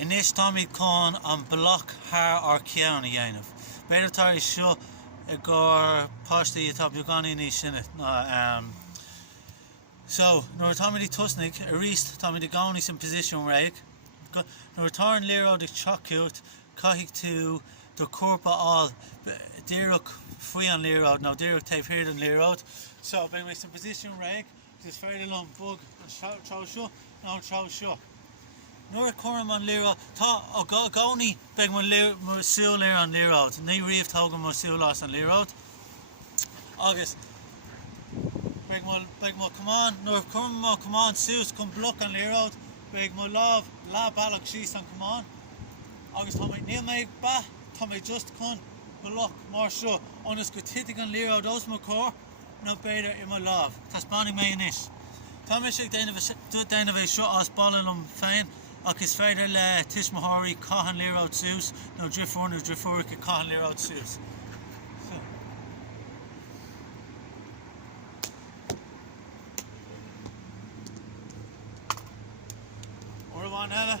In this Tommy con an Bloc, Thar or Ceann a dhéanamh. Beidir tar is seo I gur páistí atá beagán ní sin so nuair Tommy di tusnig a ríist Tommy di gáin in position raig nuair tar an léród ag teacht caithfidh tú do corpa all díreach faoi an léród nó díreach taobh hirir an léród so beidh mé in position raig just féidir lom bug an treo seo ná an treo seo. Nuair a chuirm an léród tá ó gánaí beidh mar siúil ar an léród ní riamh tógadh mar siúil as an léród agus beidh mo cumán nuair chuirm mo cumán siús chun Bloc an léród beidh mo lá bailach síos an cumán agus tá níl méid ba tá mé just chun Bloc mar seo ónas go titigh an léród os mo cór nó beidir I mo lámh tá spáinnig mé inis. Tá mé sé déanamh seo as ballalum féin ach is féidir le tismothirí caitheann léród suas nó drifórnú drifóric caitheann léród suas. Or bhain eile